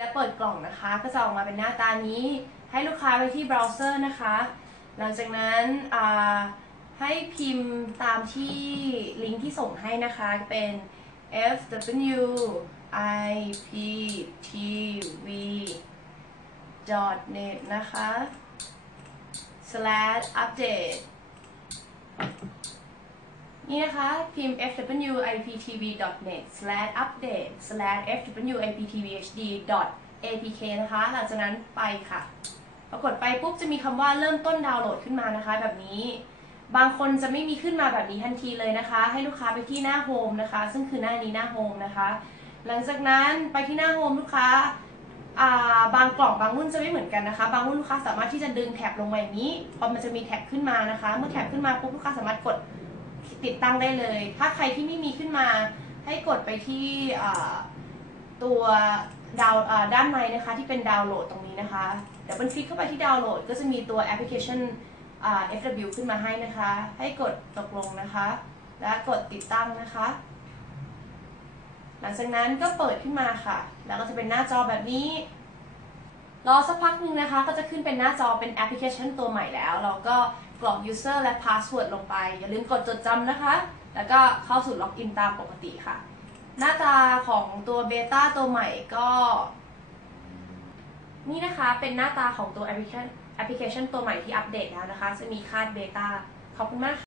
และเปิดกล่องนะคะ ก็จะออกมาเป็นหน้าตานี้ ให้ลูกค้าไปที่เบราว์เซอร์นะคะ หลังจากนั้นให้พิมพ์ตามที่ลิงก์ที่ส่งให้นะคะเป็น fw iptv net นะคะ slash update นี่นะคะ พิมพ์ fwiptv.net/update/fwiptvhd.apk นะคะ หลังจากนั้นไปค่ะ ปรากฏไปปุ๊บจะมีคำว่าเริ่มต้นดาวน์โหลดขึ้นมานะคะ แบบนี้ บางคนจะไม่มีขึ้นมาแบบนี้ทันทีเลยนะคะ ให้ลูกค้าไปที่หน้าโฮมนะคะ ซึ่งคือหน้านี้หน้าโฮมนะคะ หลังจากนั้นไปที่หน้าโฮมลูกค้าาบางกล่องบางรุ่นจะไม่เหมือนกันนะคะ บางรุ่นลูกค้าสามารถที่จะดึงแท็บลงมาอย่างนี้พอมันจะมีแท็บขึ้นมานะคะ เมื่อแท็บขึ้นมาปุ๊บลูกค้าสามารถกด ติดตั้งได้เลย ถ้าใครที่ไม่มีขึ้นมาให้กดไปที่ตัวดาวด้านในนะคะที่เป็นดาวน์โหลดตรงนี้นะคะเดี๋ยวมันคลิกเข้าไปที่ดาวน์โหลด ก็จะมีตัวแอปพลิเคชันอ่า FW ขึ้นมาให้นะคะ ให้กดตกลงนะคะ และกดติดตั้งนะคะ หลังจากนั้นก็เปิดขึ้นมาค่ะ แล้วก็จะเป็นหน้าจอแบบนี้รอสักพักหนึ่งนะคะ ก็จะขึ้นเป็นหน้าจอเป็นแอปพลิเคชันตัวใหม่แล้ว เราก็ กรอก user และ password ลงไป อย่าลืมกดจดจำนะคะ แล้วก็เข้าสู่ล็อกอินตามปกติค่ะ หน้าตาของตัวเบต้าตัวใหม่ก็ นี่นะคะเป็นหน้าตาของตัวแอปพลิเคชันแอปพลิเคชันตัวใหม่ที่อัปเดตแล้วนะคะ จะมีคาดเบต้าขอบคุณมาก